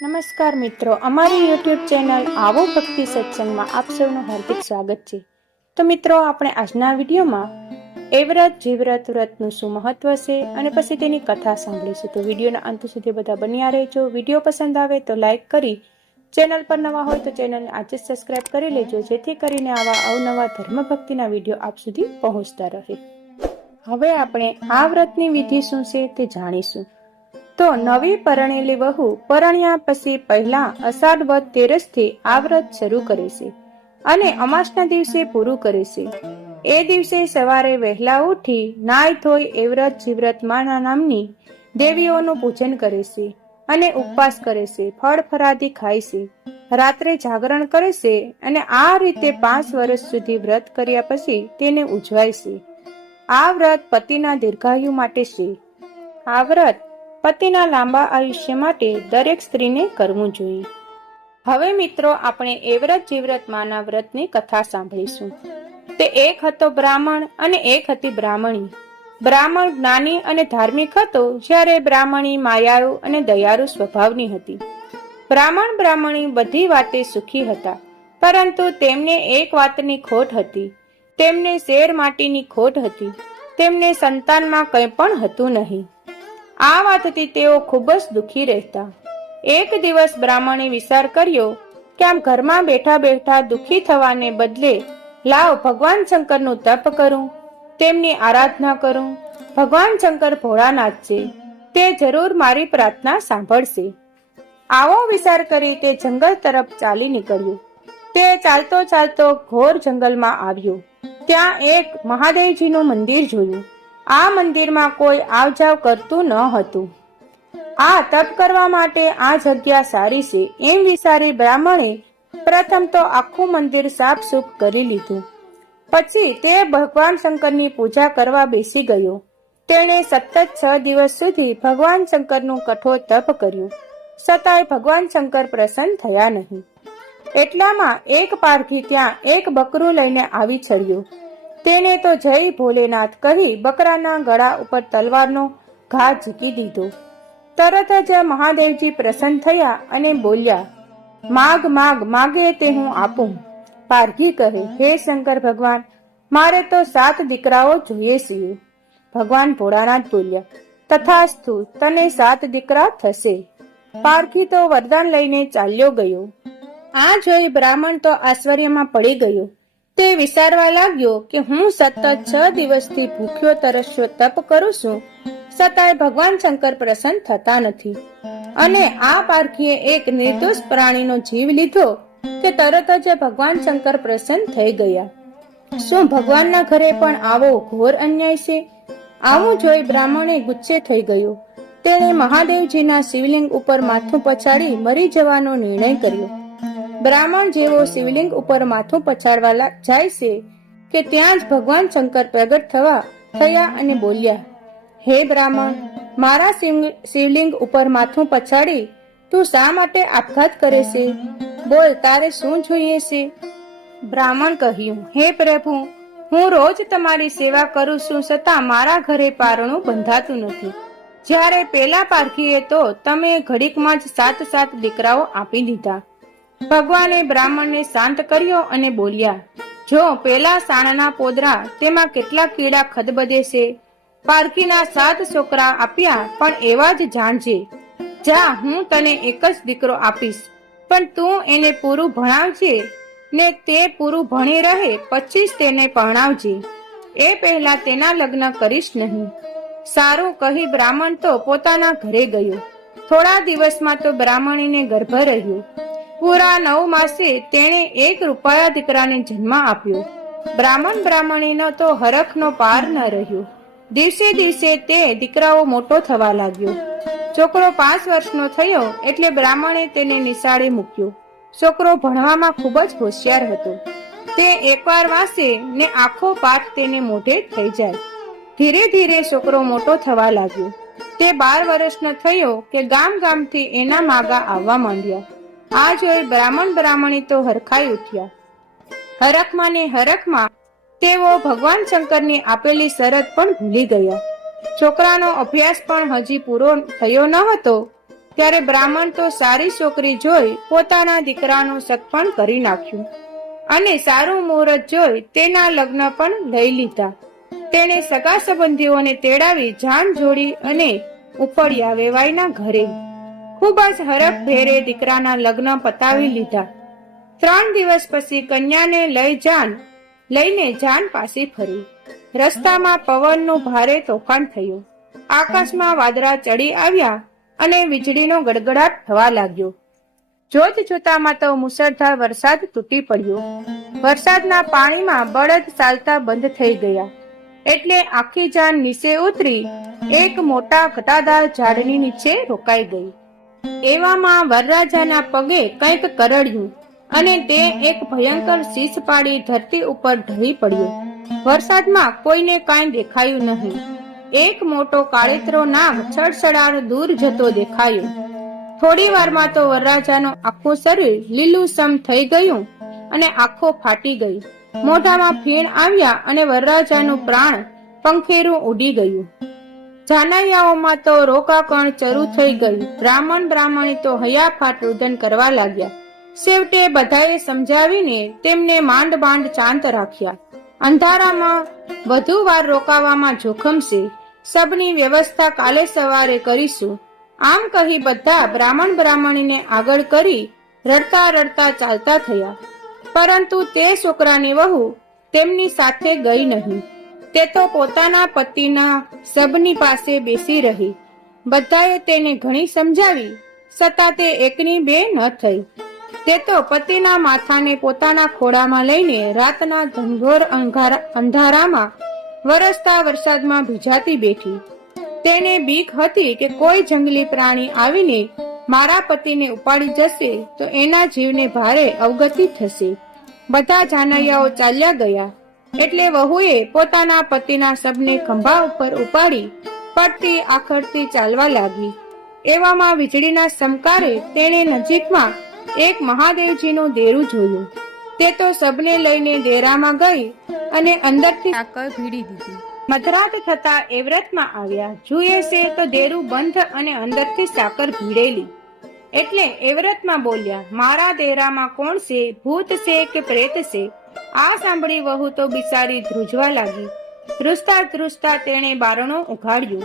નમસ્કાર મિત્રો, અમારી યુટ્યુબ ચેનલ આવો ભક્તિ સત્સંગમાં આપ સૌનું હાર્દિક સ્વાગત છે. તો મિત્રો, આપણે આજના વિડીયોમાં એ વ્રત જીવ્રત વ્રતનું શું મહત્વ છે અને પછી તેની કથા સાંભળીશું. તો વિડીયોના અંત સુધી બધા બન્યા રહેજો. વીડિયો પસંદ આવે તો લાઈક કરી, ચેનલ પર નવા હોય તો ચેનલને આજે જ સબસ્ક્રાઇબ કરી લેજો, જેથી કરીને આવા અવનવા ધર્મ ભક્તિના વીડિયો આપ સુધી પહોંચતા રહે. હવે આપણે આ વ્રતની વિધિ શું છે તે જાણીશું. તો નવી પરણેલી વહુ પરણ્યા પછી પહેલા અષાઢ વદ તેરસથી આ વ્રત શરૂ કરે છે અને અમાસના દિવસે પૂરું કરે છે. એ દિવસે સવારે વહેલા ઉઠી નાય ધોઈ એ વ્રત જીવ્રત માના નામની દેવીઓનું પૂજન કરે છે અને ઉપવાસ કરે છે, ફળ ફરાદી ખાય છે. રાત્રે જાગરણ કરે છે અને આ રીતે પાંચ વર્ષ સુધી વ્રત કર્યા પછી તેને ઉજવાય છે. આ વ્રત પતિના દીર્ઘાયુ માટે છે. આ વ્રત પતિના લાંબા આયુષ્ય માટે દરેક સ્ત્રીને કરવું જોઈએ. હવે મિત્રો, આપણે એવરત વ્રત જીવ્રત માના વ્રતની કથા સાંભળીશું. તે એક હતો બ્રાહ્મણ અને એક હતી બ્રાહ્મણી. બ્રાહ્મણ જ્ઞાની અને ધાર્મિક હતો જ્યારે બ્રાહ્મણી માયાળુ અને દયાળુ સ્વભાવની હતી. બ્રાહ્મણ બ્રાહ્મણી બધી વાતે સુખી હતા, પરંતુ તેમને એક વાતની ખોટ હતી. તેમને શેર માટીની ખોટ હતી. તેમને સંતાનમાં કંઈ પણ હતું નહીં. આ વાતથી તેઓ ખૂબ જ દુઃખી રહેતા. એક દિવસ બ્રાહ્મણે વિચાર કર્યો કે આમ ઘરમાં બેઠા બેઠા દુઃખી થવાને બદલે, લાવ ભગવાન શંકરનું તપ કરું, તેમની આરાધના કરું, ભગવાન શંકર ભોળાનાથ છે તે જરૂર મારી પ્રાર્થના સાંભળશે. આવો વિચાર કરી તે જંગલ તરફ ચાલી નીકળ્યો. તે ચાલતો ચાલતો ઘોર જંગલમાં આવ્યો. ત્યાં એક મહાદેવજીનું મંદિર જોયું. આ મંદિરમાં કોઈ આવજાવ કરતું ન હતું. આ તપ કરવા માટે આ જગ્યા સારી છે એમ વિચારી બ્રાહ્મણે પ્રથમ તો આખું મંદિર સાફ સૂફ કરી લીધું. પછી તે ભગવાન શંકરની પૂજા કરવા બેસી ગયો. તેણે સતત છ દિવસ સુધી ભગવાન શંકરનું કઠોર તપ કર્યું. છતાંય ભગવાન શંકર પ્રસન્ન થયા નહીં. એટલામાં એક પારખી ત્યાં એક બકરું લઈને આવી ચડ્યો. તેને તો જય ભોલેનાથ કહી બકરાના ગળા ઉપર તલવારનો ઘા ઝૂકી દીધો. તરત જ મહાદેવજી પ્રસન્ન થયા અને બોલ્યા, માગ માગ, માગે તે હું આપું. પારઘી કહે, હે શંકર ભગવાન, મારે તો સાત દીકરાઓ જોઈએ છીએ. ભગવાન ભોળાનાથ બોલ્યા, તથાસ્તુ, તને સાત દીકરા થશે. પારખી તો વરદાન લઈને ચાલ્યો ગયો. આ જોઈ બ્રાહ્મણ તો આશ્ચર્યમાં પડી ગયો. તે વિચારવા લાગ્યો કે હું સતત છ દિવસથી ભૂખ્યો તરસ્યો તપ કરું છું છતાંય ભગવાન શંકર પ્રસન્ન થતા નથી. અને આ પારખીએ એક નિર્દોષ પ્રાણીનો જીવ લીધો કે તરત જ ભગવાન શંકર પ્રસન્ન થઈ ગયા. શું ભગવાનના ઘરે પણ આવો ઘોર અન્યાય છે? આવું જોઈ બ્રાહ્મણે ગુસ્સે થઈ ગયો. તેણે મહાદેવજીના શિવલિંગ ઉપર માથું પછાડી મરી જવાનો નિર્ણય કર્યો. બ્રાહ્મણ જેવો શિવલિંગ ઉપર માથું પછાડવા જાય છે કે ત્યાં જ ભગવાન શંકર પ્રગટ થવા, થયા અને બોલ્યા, હે બ્રાહ્મણ, મારા શિવલિંગ ઉપર માથું પછાડી, તું શા માટે આપઘાત કરે છે? બોલ, તારે શું જોઈએ છે? બ્રાહ્મણ કહ્યું, હે પ્રભુ, હું રોજ તમારી સેવા કરું છું છતાં મારા ઘરે પારણું બંધાતું નથી. જ્યારે પેલા પારખીએ તો તમે ઘડીકમાં જ સાત સાત દીકરાઓ આપી દીધા. ભગવાને બ્રાહ્મણને શાંત કર્યો અને બોલ્યા, જો પેલા સાણના પોદરા તેમાં કેટલા કીડા ખદબદે છે? પારકીના સાત છોકરા આપ્યા, પણ એવા જ જાણજે. જા, હું તને એક જ દીકરો આપીશ. પણ તું એને પૂરું ભણાવજે. ને તે પૂરું ભણી રહે પછી તેને પરણાવજે. એ પહેલા તેના લગ્ન કરીશ નહીં. સારું કહી બ્રાહ્મણ તો પોતાના ઘરે ગયો. થોડા દિવસમાં તો બ્રાહ્મણીને ગર્ભ રહ્યો. પૂરા નવ માસે તેણે એક રૂપાયા દીકરાને જન્મ આપ્યો. બ્રાહ્મણ બ્રાહ્મણીનો તો હરખનો પાર ન રહ્યો. દિવસે દિવસે તે દીકરાઓ મોટો થવા લાગ્યો. છોકરો પાંચ વર્ષનો થયો એટલે બ્રાહ્મણે તેને નિશાળે મૂક્યો. છોકરો ભણવામાં ખૂબ જ હોશિયાર હતો. તે એકવાર વાંચે ને આખો પાઠ તેને મોઢે થઈ જાય. ધીરે ધીરે છોકરો મોટો થવા લાગ્યો. તે બાર વર્ષનો થયો કે ગામ ગામથી એના માગા આવવા માંડ્યા. આ જોઈ બ્રાહ્મણ બ્રાહ્મણી તો હરખાઈ ઉઠ્યા. હરખમાં ને હરખમાં તેઓ ભગવાન શંકરની આપેલી શરત પણ ભૂલી ગયા. છોકરાનો અભ્યાસ પણ હજી પૂરો થયો ન હતો, ત્યારે બ્રાહ્મણ તો સારી છોકરી જોઈ પોતાના દીકરાનું સગપણ કરી નાખ્યું અને સારું મુહૂર્ત જોઈ તેના લગ્ન પણ લઈ લીધા. તેણે સગા સંબંધીઓને તેડાવી જાન જોડી અને ઉપડ્યા વેવાઈના ઘરે. ખૂબ જ હરખ ભેરે દીકરાના લગ્ન પતાવી લીધા. ત્રણ દિવસ પછી કન્યાને લઈ જાન, લઈને જાન પાસે ફરી. રસ્તામાં પવનનું ભારે તોફાન થયું. આકાશમાં વાદળા ચડી આવ્યા અને વીજળીનો ગડગડાટ થવા લાગ્યો. જોત જોતામાં તો મુસળધાર વરસાદ તૂટી પડ્યો. વરસાદના પાણીમાં બળદ ચાલતા બંધ થઈ ગયા. એટલે આખી જાન નીચે ઉતરી એક મોટા ઘટાદાર ઝાડની નીચે રોકાઈ ગઈ. એવામાં વરરાજાના પગે કંઈક કરડ્યું અને તે એક ભયંકર શીશ પાડી ધરતી ઉપર ઢળી પડ્યો. વરસાદમાં કોઈને કાંઈ દેખાયું નહીં. એક મોટો કાળેતરો નાગ છડછડાટ દૂર જતો દેખાયો. થોડી વારમાં તો વરરાજાનું આખું શરીર લીલુંસમ થઈ ગયું અને આંખો ફાટી ગઈ. મોઢામાં ફીણ આવ્યા અને વરરાજાનું પ્રાણ પંખેરું ઉડી ગયું. જાનૈયાઓમાં તો રોકાકણ ચરું થઈ ગયું. બ્રાહ્મણ બ્રાહ્મણી તો હયાફાટ રુદન કરવા લાગ્યા. છેવટે બધાએ સમજાવીને તેમને માંડ માંડ શાંત રાખ્યા. અંધારામાં વધુ વાર રોકાવામાં જોખમ છે. સબની વ્યવસ્થા કાલે સવારે કરીશું. આમ કહી બધા બ્રાહ્મણ બ્રાહ્મણીને આગળ કરી રડતા રડતા ચાલતા થયા. પરંતુ તે છોકરાની વહુ તેમની સાથે ગઈ નહીં. તે તો પોતાના પતિના સબની પાસે બેસી રહી. બધાએ તેને ઘણી સમજાવી છતાં તે એકની બે ન થઈ. તે તો પતિના માથાને પોતાના ખોળામાં લઈને રાતના અંધારા- અંધારામાં વરસતા વરસાદમાં ભીજાતી બેઠી. તેને બીક હતી કે કોઈ જંગલી પ્રાણી આવીને મારા પતિને ઉપાડી જશે તો એના જીવને ભારે અવગતિ થશે. બધા જાનૈયાઓ ચાલ્યા ગયા. એટલે વહુએ પોતાના પતિના શબને ખંભા ઉપર ઉપાડી પડતી આખડતી ચાલવા લાગી. એવામાં વીજળીના સમકારે તેણે નજીકમાં એક મહાદેવજીનું દેરું જોયું. તે તો શબને લઈને દેરામાં ગઈ અને અંદરથી આકર ભીડી દીધી. મધરાત થતા એવ્રતમાં આવ્યા. જુએ છે તો દેરું બંધ અને અંદરથી સાકર ભીડેલી. એટલે એવ્રતમાં બોલ્યા, મારા દેરામાં કોણ છે? ભૂત છે કે પ્રેત છે? આ સાંભળી વહુ તો બિચારી ધ્રુજવા લાગી. ધ્રુજતા ધ્રુજતા તેણે બારણો ઉઘાડ્યું.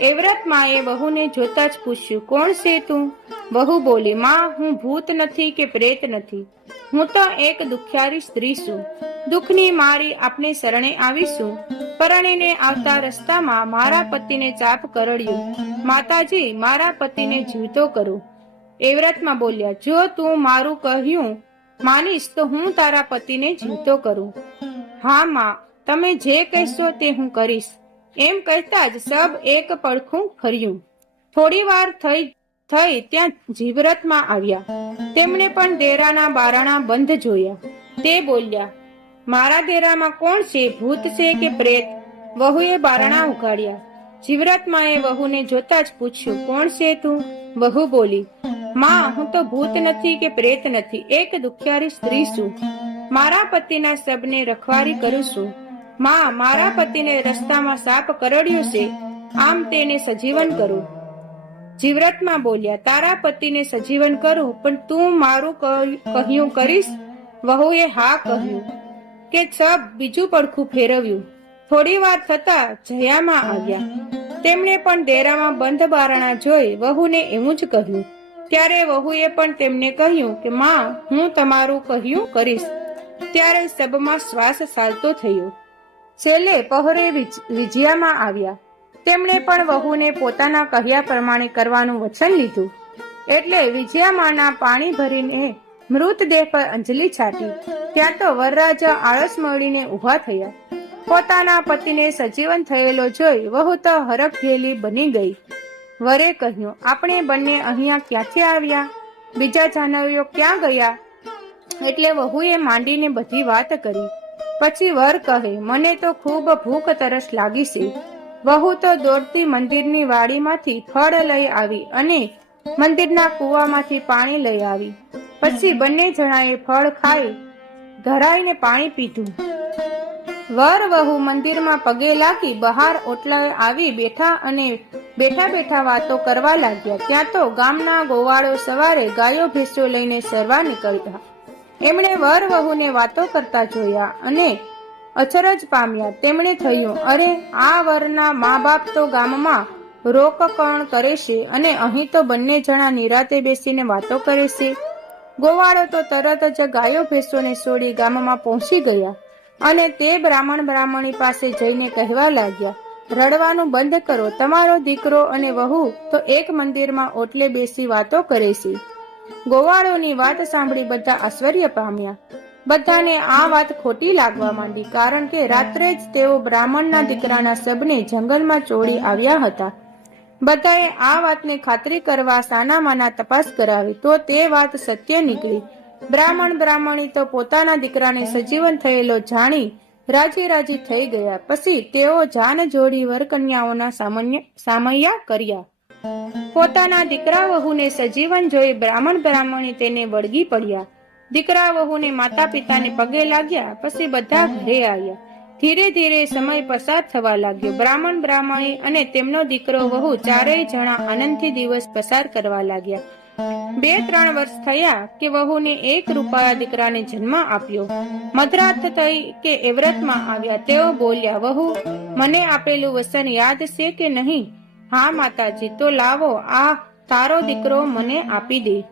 એવરત માએ વહુને જોતા જ પૂછ્યું, કોણ છે તું? વહુ બોલી, માં, હું ભૂત નથી કે પ્રેત નથી. હું તો એક દુખિયારી સ્ત્રી છું. દુઃખની મારી આપને શરણે આવીશું. પરણીને આવતા રસ્તામાં મારા પતિને ચાપ કરડ્યું. માતાજી, મારા પતિને જીવતો કરો. એવરતમાં બોલ્યા, જો તું મારું કહ્યું માનીશ તો હું તારા પતિને જીવતો કરું. હા, માં, તમે જે કહેશો તે હું કરીશ. એમ કહેતા જ સબ એક પડખું ફર્યું. થોડી વાર થઈ થઈ ત્યાં જીવરતમાં આવ્યા. તેમણે પણ દેરાના બારણા બંધ જોયા. તે બોલ્યા, મારા દેરામાં કોણ છે? ભૂત છે કે પ્રેત? વહુએ બારણા ઉગાડ્યા જીવરતમાં એ વહુને જોતા જ પૂછ્યું, કોણ છે તું? વહુ બોલી માં, હું તો ભૂત નથી કે પ્રેત નથી, એક દુખિયારી સ્ત્રી છું. મારા પતિના શબને રખવારી કરું છું. માં, મારા પતિને રસ્તામાં સાપ કરડ્યો છે, આમ તેને સજીવન કરું. જીવ્રતમાં બોલ્યા, તારા પતિને સજીવન કરું, પણ તું મારું કહ્યું કરીશ? વહુએ હા કહ્યું, કે છબ બીજું પડખું ફેરવ્યું. થોડી વાર થતા જયામાં આવ્યા. તેમણે પણ ડેરામાં બંધ બારણા જોઈ વહુને એવું જ કહ્યું ત્યારે વહુએ પણ તેમને કહ્યું કે, માં, હું તમારું કહ્યું કરીશ. ત્યારે સબમાં શ્વાસ સાલતો થયો. છેલ્લે પહોરે વિજયામાં આવ્યા. તેમણે પણ વહુને પોતાના કહ્યા પ્રમાણે કરવાનું વચન લીધું. એટલે વિજયામાના પાણી ભરીને મૃતદેહ પર અંજલિ છાટી. ત્યાં તો વરરાજા આળસ મળીને ઊભા થયા. પોતાના પતિને સજીવન થયેલો જોઈ વહુ તો હરખેલી બની ગઈ. વરે કહ્યું, આપણે બંને અહીંયા ક્યાંથી આવ્યા? બીજા જાનવીઓ ક્યાં ગયા? એટલે વહુએ માંડીને બધી વાત કરી. પછી વર કહે, મને તો ખૂબ ભૂખ તરસ લાગી છે. વહુ તો દોડતી મંદિરની વાડીમાંથી ફળ લઈ આવી અને મંદિરના કૂવામાંથી પાણી લઈ આવી. પછી બંને જણાએ ફળ ખાઈ, ધરાઈને પાણી પીધું. વર વહુ મંદિરમાં પગે લાગી બહાર ઓટલાએ આવી બેઠા અને બેઠા બેઠા વાતો કરવા લાગ્યા. ત્યાં તો ગામના ગોવાળો સવારે ગાયો ભેંસો લઈને સરવા નીકળ્યા. એમણે વર વહુને વાતો કરતા જોયા અને અચરજ પામ્યા. તેમણે થયું, અરે, આ વરના મા બાપ તો ગામમાં રોકકણ કરે છે અને અહીં તો બંને જણા નિરાતે બેસીને વાતો કરે છે. ગોવાળો તો તરત જ ગાયો ભેંસોને છોડી ગામમાં પહોંચી ગયા. અને તે બ્રાહ્મણ બ્રાહ્મણી પાસે જઈને કહેવા લાગ્યા, રડવાનું બંધ કરો, તમારો દીકરો અને વહુ તો એક મંદિરમાં ઓટલે બેસી વાતો કરે છે. ગોવાળોની વાત સાંભળી બધા આશ્ચર્ય પામ્યા. બધાને આ વાત ખોટી લાગવા માંડી, કારણ કે રાત્રે જ તેઓ બ્રાહ્મણના દીકરાના શબને જંગલમાં ચોરી આવ્યા હતા. બધાએ આ વાતને ખાતરી કરવા સાનામાના તપાસ કરાવી, તો તે વાત સત્ય નીકળી. બ્રાહ્મણ બ્રાહ્મણી તો પોતાના દીકરાને સજીવન થયેલો જાણી રાજી રાજી થઈ ગયા. પછી તેઓ જાન જોડી વરકન્યાઓના સામાન્ય, સામૈયા કર્યા. પોતાના દીકરા વહુને સજીવન જોઈ બ્રાહ્મણ બ્રાહ્મણી તેને વળગી પડ્યા. દીકરા વહુને માતા પિતાને પગે લાગ્યા, પછી બધા ઘરે આવ્યા. ધીરે ધીરે સમય પસાર થવા લાગ્યો. બ્રાહ્મણ બ્રાહ્મણી અને તેમનો દીકરો વહુ ચારેય જણા આનંદથી દિવસ પસાર કરવા લાગ્યા. બે ત્રણ વર્ષ થયા કે વહુને એક રૂપાળા દીકરાને જન્મ આપ્યો. મધરાત થઈ કે એવરતમાં આવ્યા તેઓ બોલ્યા, વહુ, મને આપેલું વસન યાદ છે કે નહીં? હા, માતાજી, તો લાવો, આ તારો દીકરો મને આપી દે.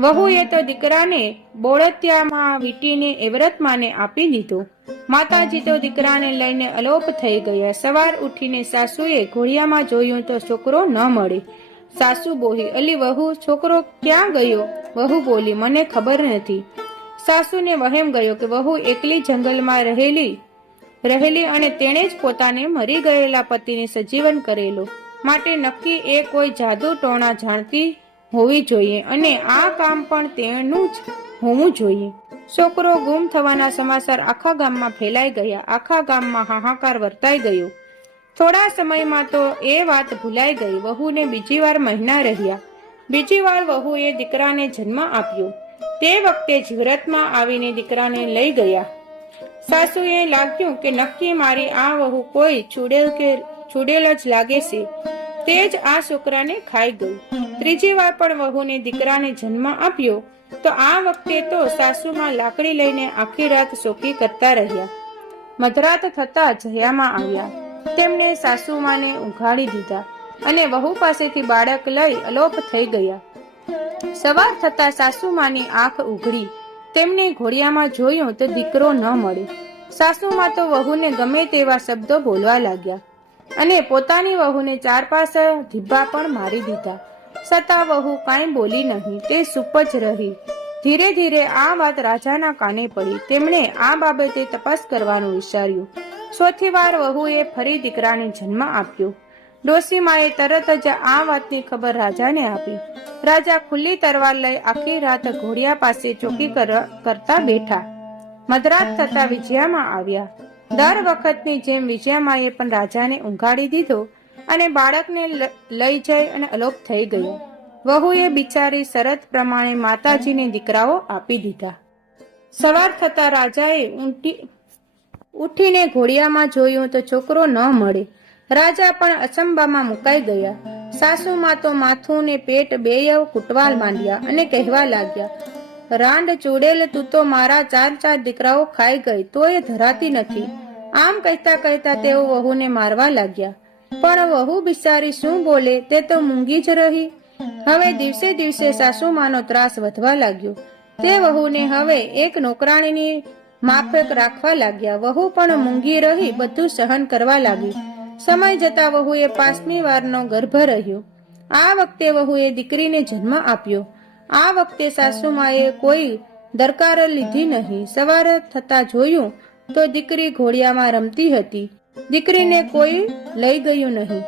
વહુએ તો દીકરાને બોળતિયામાં વીટીને એવરતમાને આપી દીધો. માતાજી તો દીકરાને લઈને અલોપ થઈ ગયા. સવાર ઉઠીને સાસુએ ઘોડિયામાં જોયું તો છોકરો ન મળે. સાસુ બોહી અલી વહુ, છોકરો ક્યાં ગયો? વહુ બોલી, મને ખબર નથી. સાસુને વહેમ ગયો કે, વહુ એકલી જંગલમાં રહેલી? રહેલી અને તેણે જ પોતાને મરી ગયેલા પતિને સજીવન કરેલો. માટે નક્કી એ કોઈ જાદુ ટોણા જાણતી હોવી જોઈએ અને આ કામ પણ તેનું જ હોવું જોઈએ. છોકરો ગુમ થવાના સમાચાર આખા ગામમાં ફેલાઈ ગયા. આખા ગામમાં હાહાકાર વર્તાઈ ગયો. થોડા સમયમાં તો એ વાત ભૂલાઈ ગઈ. વહુને બીજી વાર મહિના રહ્યા. બીજી વાર વહુએ દીકરાને જન્મ આપ્યો. તે વખતે જીવરતમાં આવીને દીકરાને લઈ ગયા. સાસુએ લાગ્યું કે નક્કી મારી આ વહુ કોઈ છુડેલ કે છુડેલ જ લાગે છે. તે જ આ છોકરાને ખાઈ ગયું ત્રીજી વાર પણ વહુને દીકરાને જન્મ આપ્યો. તો આ વખતે તો સાસુમાં લાકડી લઈને આખી રાત શોકી કરતા રહ્યા. મધરાત થતા જયામાં આવ્યા. તેમણે સાસુમાને ઉઘાડી દીધા અને વહુ પાસેથી બાળક લઈ અલોપ થઈ ગયા. સવાર થતા સાસુમાની આંખ ઉઘડી. તેમને ઘોડિયામાં જોયું તો દીકરો ન મળ્યો. સાસુમાં તો વહુને ગમે તેવા શબ્દો બોલવા લાગ્યા અને પોતાની વહુને ચાર પાસ ધીબ્બા પણ મારી દીધા. છતાં વહુ કાંઈ બોલી નહીં, તે સુપજ રહી. ધીરે ધીરે આ વાત રાજાના કાને પડી. તેમણે આ બાબતે તપાસ કરવાનું વિચાર્યું. ચોથી વાર વહુએ ફરી દીકરાને જન્મ આપ્યો. ડોસીમાએ તરત જ આ વાતની ખબર રાજાને આપી. રાજા ખુલ્લી તરવાર લઈ આખી રાત ઘોડિયા પાસે ચોકી કર- કરતા બેઠા. મધરાત થતા વિજયામાં આવ્યા. દર વખતની જેમ વિજયામાએ પણ રાજાને ઊંઘાડી દીધો અને બાળકને લઈ જઈ અને અલોપ થઈ ગયો. વહુએ બિચારી શરત પ્રમાણે માતાજીને દીકરાઓ આપી દીધા. સવાર થતા રાજાએ ઊંટી ઉઠીને ઘોડિયામાં જોયું તો છોકરો ન મળે. રાજા પણ અચંબામાં મુકાઈ ગયા. સાસુમાં તો માથું ને પેટ બેયવ કૂટવા માંડ્યા અને કહેવા લાગ્યા, રાંડ ચૂડેલ તું તો મારા ચાર ચાર દીકરાઓ ખાઈ ગઈ, તોય ધરાતી નથી. આમ કહેતા કહેતા તેઓ વહુને મારવા લાગ્યા, પણ વહુ બિચારી શું બોલે, તે તો મૂંગી જ રહી. હવે દિવસે દિવસે સાસુમાનો ત્રાસ વધવા લાગ્યો. તે વહુને હવે એક નોકરાણીની માફક રાખવા લાગ્યા. વહુ પણ મૂંગી રહી, બધું સહન કરવા લાગી. સમય જતા વહુએ પાંચમી વારનો ગર્ભ રહ્યો. આ વખતે વહુએ દીકરીને જન્મ આપ્યો. આ વખતે સાસુમાએ કોઈ દરકાર લીધી નહીં. સવારે થતા જોયું તો દીકરી ઘોડિયામાં રમતી હતી. દીકરીને કોઈ લઈ ગયું નહીં.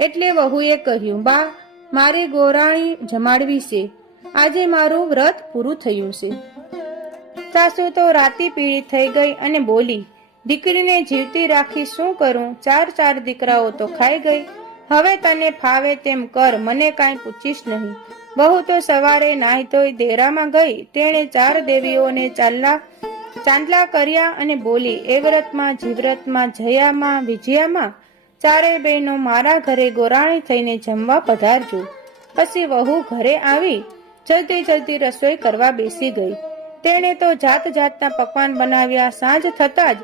એટલે વહુએ કહ્યું, બા, મારે ગોરાણી જમાડવી છે. આજે મારું વ્રત પૂરું થયું છે. સાસુ તો રાતી પીળી થઈ ગઈ અને બોલી, દીકરીને જીવતી રાખી શું કરું? ચાર ચાર દીકરાઓ તો ખાઈ ગઈ. હવે તને ફાવે તેમ કર, મને કાંઈ પૂછીશ નહીં. બહુ તો સવારે નાહી ધોઈ દેરામાં ગઈ, તેણે ચાર દેવીઓને ચાલલા, ચાંદલા કર્યા અને બોલી, એ વ્રતમાં જીવ્રતમાં જયામાં, વિજયામાં? ચારેય બહેનો મારા ઘરે ગોરાણી થઈને જમવા પધારજો. પછી વહુ ઘરે આવી, જલ્દી જલ્દી રસોઈ કરવા બેસી ગઈ. તેણે તો જાત જાતના પકવાન બનાવ્યા, સાંજ થતા જ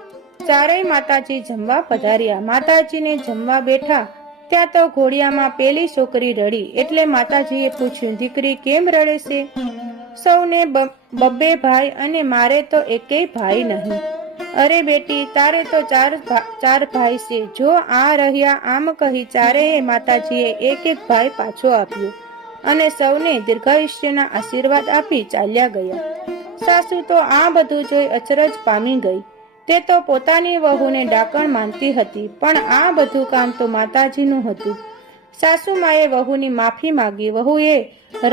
ચારેય માતાજી જમવા પધાર્યા. માતાજીને જમવા બેઠા ત્યાં તો ઘોડિયામાં પેલી છોકરી રડી. એટલે માતાજીએ પૂછ્યું, દીકરી, કેમ રડે છે? સૌને બબ્બે ભાઈ અને મારે તો એકેય ભાઈ નહીં. અરે બેટી, તારે તો ચાર ચાર ભાઈ છે. જો આ રહ્યા આમ કહી ચારેય માતાજીએ એક એક ભાઈ પાછો આપ્યો અને સૌને દીર્ઘાયુષ્યના આશીર્વાદ આપી ચાલ્યા ગયા. સાસુ તો આ બધું જોઈ અચરજ પામી ગઈ. તે તો પોતાની વહુને ડાકણ માનતી હતી, પણ આ બધું કામ તો માતાજીનું હતું. સાસુમાએ વહુની માફી માંગી. વહુએ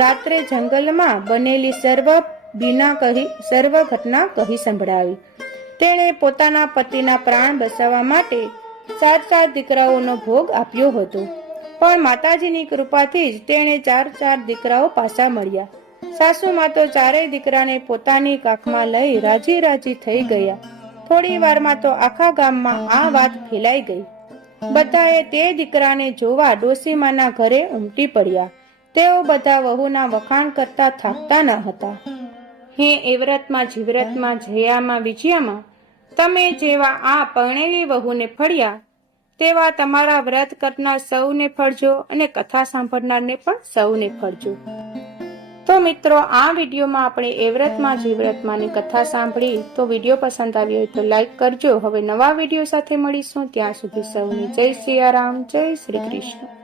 રાત્રે જંગલમાં બનેલી સર્વ બીના કહી, સર્વ ઘટના કહી સંભળાવી. તેણે પોતાના પતિના પ્રાણ બચાવવા માટે સાત સાત દીકરાઓનો ભોગ આપ્યો હતો. પણ માતાજીની કૃપાથી જ તેણે ચાર ચાર દીકરાઓ પાછા મળ્યા. સાસુમાં તો ચારેય દીકરાને પોતાની કાખમાં લઈ રાજી રાજી થઈ ગયા. થોડી વારમાં તો આખા ગામમાં આ વાત ફેલાઈ ગઈ. બધાએ તે દીકરાને જોવા ડોસીમાના ઘરે ઉમટી પડ્યા. તેઓ બધા વહુના વખાણ કરતા થાકતા ન હતા. હે એવ્રતમાં જીવ્રતમાં જયામાં વિજયામાં, તમે જેવા આ પરણેલી વહુને ફળ્યા, તેવા તમારા વ્રત કરનાર સૌને ફળજો અને કથા સાંભળનારને પણ સૌને ફળજો. તો મિત્રો, આ વિડીયોમાં આપણે એવ્રતમાં જીવ્રતમાંની કથા સાંભળી. તો વીડિયો પસંદ આવ્યો હોય તો લાઈક કરજો. હવે નવા વીડિયો સાથે મળીશું. ત્યાં સુધી સૌને જય સિયારામ જય શ્રી કૃષ્ણ.